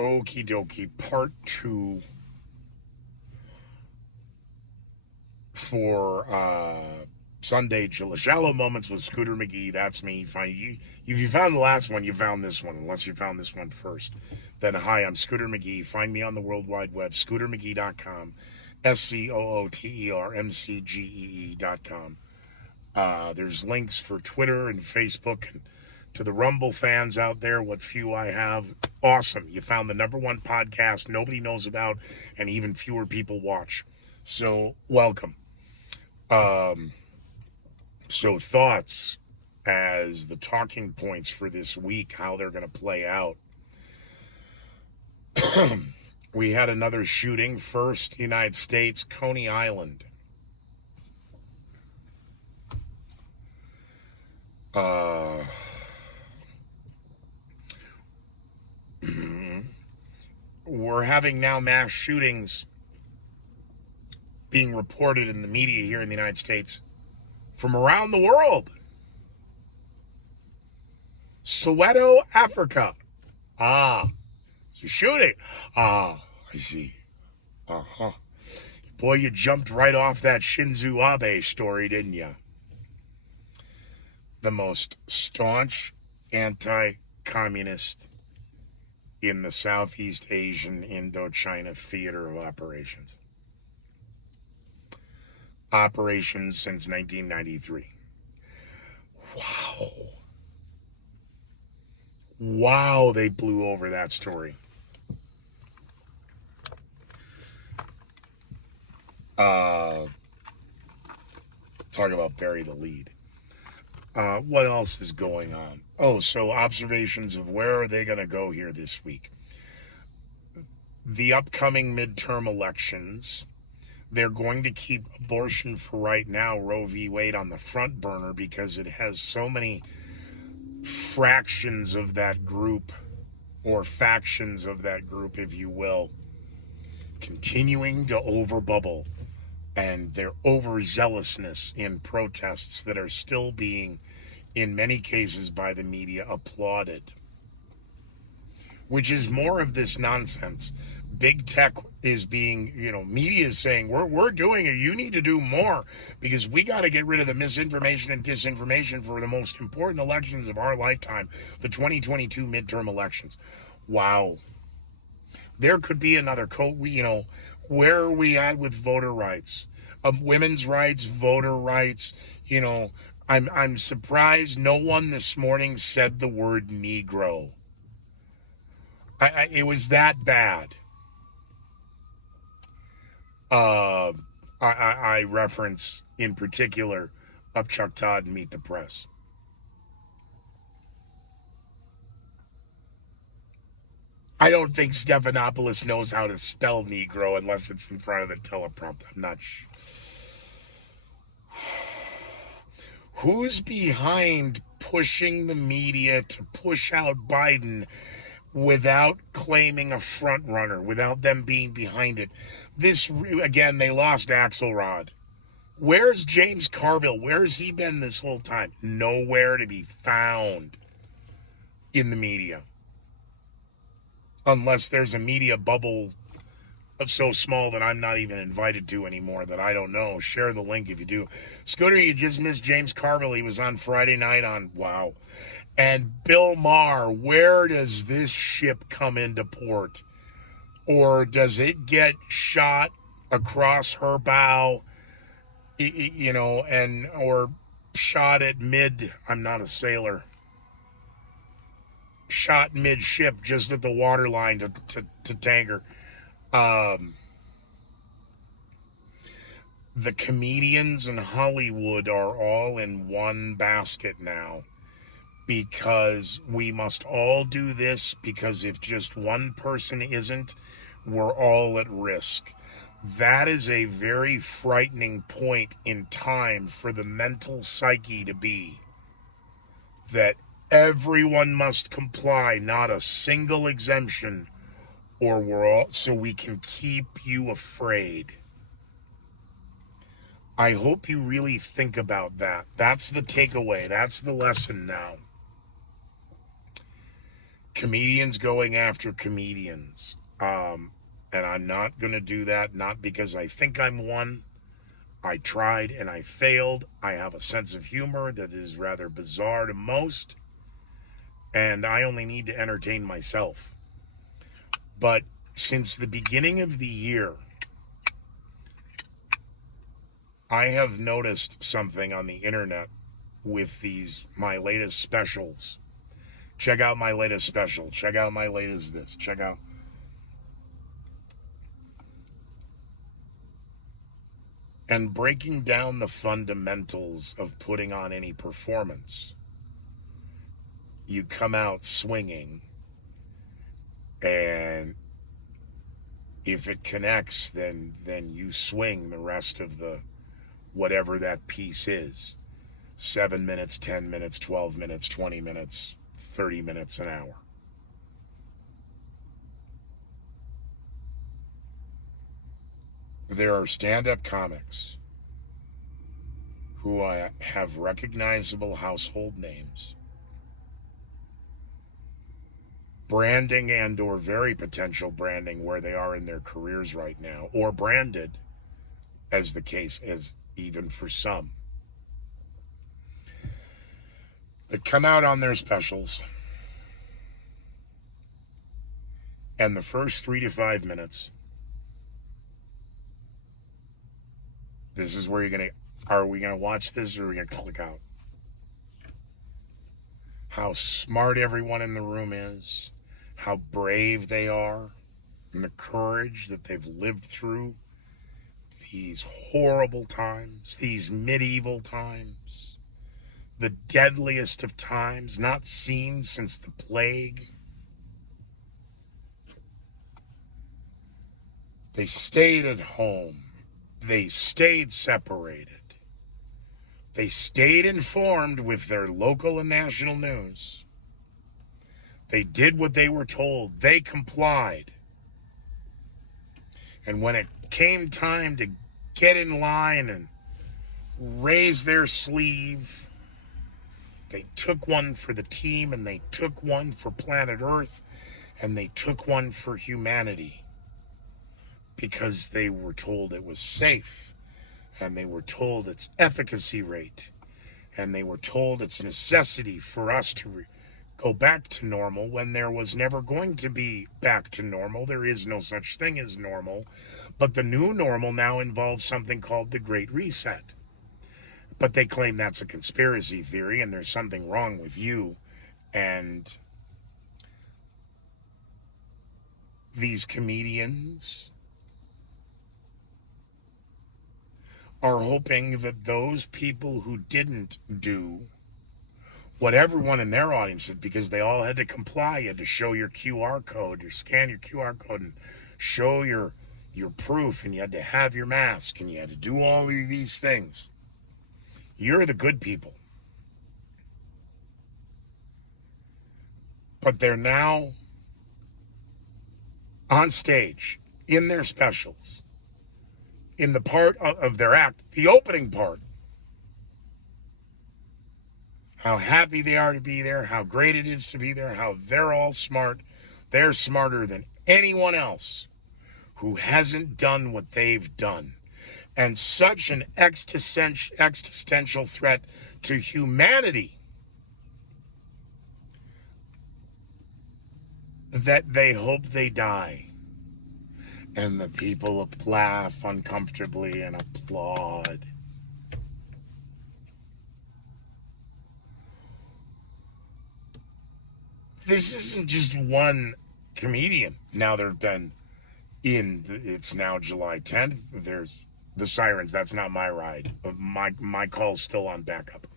Okie dokie, part two for Sunday Shallow Moments with Scooter McGee. That's me. Find you. If you found the last one, you found this one. Unless you found this one first, then hi, I'm Scooter McGee. Find me on the World Wide Web, scootermcgee.com, SCOOTERMCGEE.com. There's links for Twitter and Facebook and to the Rumble fans out there, what few I have. Awesome. You found the number one podcast nobody knows about and even fewer people watch. So, welcome. Um, so, thoughts as the talking points for this week, how they're going to play out. We had another shooting, first United States, Coney Island. We're having now mass shootings being reported in the media here in the United States from around the world. Soweto, Africa. It's a shooting. I see. Uh-huh. Boy, you jumped right off that Shinzo Abe story, didn't you? The most staunch anti-communist in the Southeast Asian Indochina theater of operations. Operations since 1993. Wow. Wow, they blew over that story. Talk about bury the lead. What else is going on? Oh, so observations of where are they going to go here this week? The upcoming midterm elections, they're going to keep abortion for right now, Roe v. Wade, on the front burner because it has so many fractions of that group, or factions of that group, if you will, continuing to overbubble, and their overzealousness in protests that are still being, in many cases by the media, applauded. Which is more of this nonsense. Big tech is being, media is saying, we're doing it. You need to do more because we got to get rid of the misinformation and disinformation for the most important elections of our lifetime, the 2022 midterm elections. Wow. There could be another where are we at with voter rights? Women's rights, voter rights, I'm surprised no one this morning said the word Negro. It was that bad. I reference in particular Up Chuck Todd and Meet the Press. I don't think Stephanopoulos knows how to spell Negro unless it's in front of the teleprompter. I'm not sure. Who's behind pushing the media to push out Biden without claiming a front runner, without them being behind it? This, again, they lost Axelrod. Where's James Carville? Where's he been this whole time? Nowhere to be found in the media. Unless there's a media bubble so small that I'm not even invited to anymore that I don't know. Share the link if you do. Scooter, you just missed James Carville. He was on Friday night on Wow. And Bill Maher, where does this ship come into port? Or does it get shot across her bow, or shot at mid, I'm not a sailor, shot mid-ship just at the waterline to tanker? The comedians in Hollywood are all in one basket now because we must all do this, because if just one person isn't, we're all at risk. That is a very frightening point in time for the mental psyche to be. That everyone must comply, not a single exemption, or we're all, so we can keep you afraid. I hope you really think about that. That's the takeaway. That's the lesson now. comedians going after comedians. And I'm not going to do that, not because I think I'm one. I tried and I failed. I have a sense of humor that is rather bizarre to most, and I only need to entertain myself. But since the beginning of the year, I have noticed something on the internet with my latest specials. Check out my latest special. Check out my latest this. Check out. And breaking down the fundamentals of putting on any performance. You come out swinging, and if it connects, then you swing the rest of the whatever that piece is. 7 minutes, 10 minutes, 12 minutes, 20 minutes, 30 minutes, an hour. There are stand-up comics who have recognizable household names, branding and or very potential branding where they are in their careers right now, or branded, as the case is even for some, that come out on their specials, and the first 3 to 5 minutes, this is where you're going to, are we going to watch this or are we going to click out? How smart everyone in the room is, how brave they are, and the courage that they've lived through these horrible times, these medieval times, the deadliest of times, not seen since the plague. They stayed at home. They stayed separated. They stayed informed with their local and national news. They did what they were told. They complied. And when it came time to get in line and raise their sleeve, they took one for the team, and they took one for planet Earth, and they took one for humanity, because they were told it was safe, and they were told its efficacy rate, and they were told its necessity for us to go back to normal when there was never going to be back to normal. There is no such thing as normal. But the new normal now involves something called the Great Reset. But they claim that's a conspiracy theory and there's something wrong with you. And these comedians are hoping that those people who didn't do what everyone in their audience did, because they all had to comply. You had to show your QR code, or scan your QR code and show your proof, and you had to have your mask, and you had to do all of these things. You're the good people. But they're now on stage in their specials, in the part of their act, the opening part, how happy they are to be there, how great it is to be there, how they're all smart. They're smarter than anyone else who hasn't done what they've done. And such an existential threat to humanity that they hope they die. And the people laugh uncomfortably and applaud. This isn't just one comedian. Now there have been, it's now July 10th, there's the sirens. That's not my ride. My call's still on backup.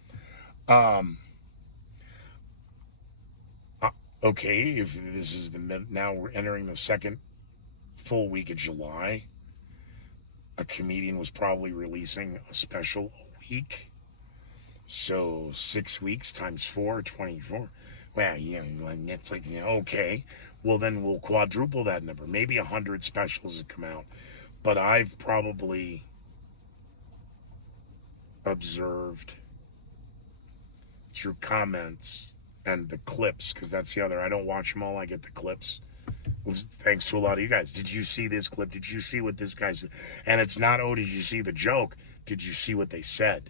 Okay, if this is now we're entering the second full week of July, a comedian was probably releasing a special a week. So 6 weeks times 4, 24. Well, yeah, like Netflix, yeah, okay. Well, then we'll quadruple that number. Maybe 100 specials have come out. But I've probably observed through comments and the clips, because that's the other. I don't watch them all. I get the clips. Thanks to a lot of you guys. Did you see this clip? Did you see what this guy said? And it's not, oh, did you see the joke? Did you see what they said?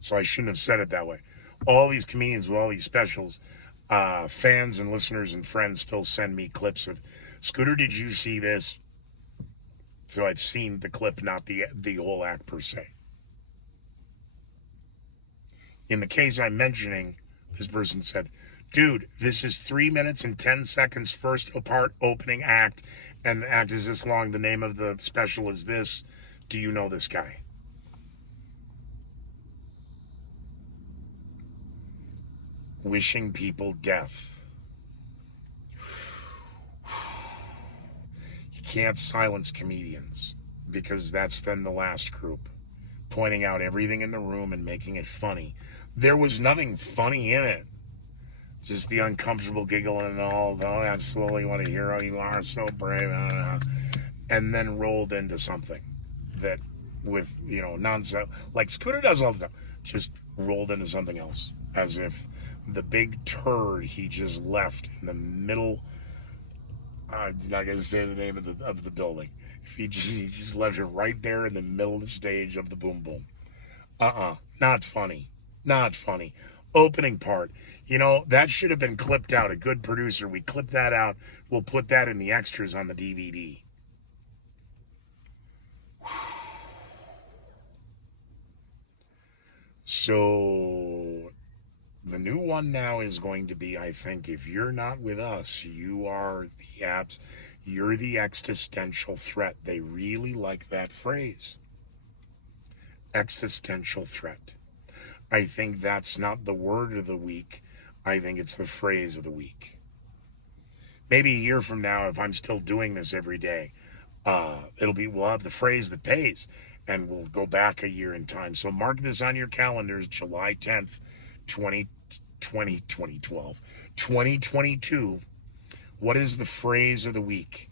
So I shouldn't have said it that way. All these comedians with all these specials, fans and listeners and friends still send me clips of, Scooter, did you see this? So I've seen the clip, not the whole act per se. In the case I'm mentioning, this person said, dude, this is 3 minutes and 10 seconds first part opening act, and the act is this long. The name of the special is this. Do you know this guy? Wishing people death. You can't silence comedians, because that's then the last group, pointing out everything in the room and making it funny. There was nothing funny in it. Just the uncomfortable giggling and all. Oh, absolutely, what a hero you are, so brave. And then rolled into something that, with, nonsense, like Scooter does all the time, just rolled into something else. As if the big turd he just left in the middle, I'm not going to say the name of the building. He just left it right there in the middle of the stage of the boom boom. Not funny. Not funny. Opening part. That should have been clipped out. A good producer, we clip that out. We'll put that in the extras on the DVD. So the new one now is going to be, I think, if you're not with us, you're the existential threat. They really like that phrase. Existential threat. I think that's not the word of the week. I think it's the phrase of the week. Maybe a year from now, if I'm still doing this every day, we'll have the phrase that pays, and we'll go back a year in time. So mark this on your calendars, July 10th, 2022. What is the phrase of the week?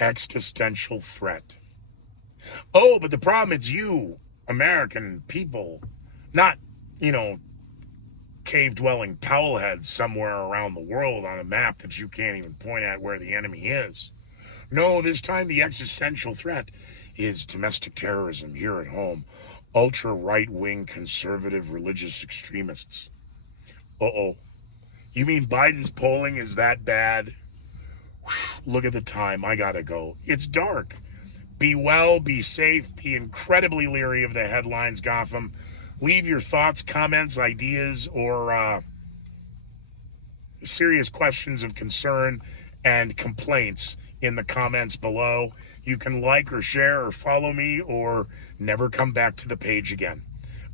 Existential threat. Oh, but the problem, it's you, American people, not, cave-dwelling towelheads somewhere around the world on a map that you can't even point at where the enemy is. No, this time the existential threat is domestic terrorism here at home. Ultra-right-wing conservative religious extremists. Uh-oh. You mean Biden's polling is that bad? Whew, look at the time. I gotta go. It's dark. Be well, be safe, be incredibly leery of the headlines, Gotham. Leave your thoughts, comments, ideas, or serious questions of concern and complaints in the comments below. You can like or share or follow me or never come back to the page again.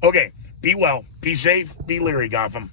Okay, be well, be safe, be leery, Gotham.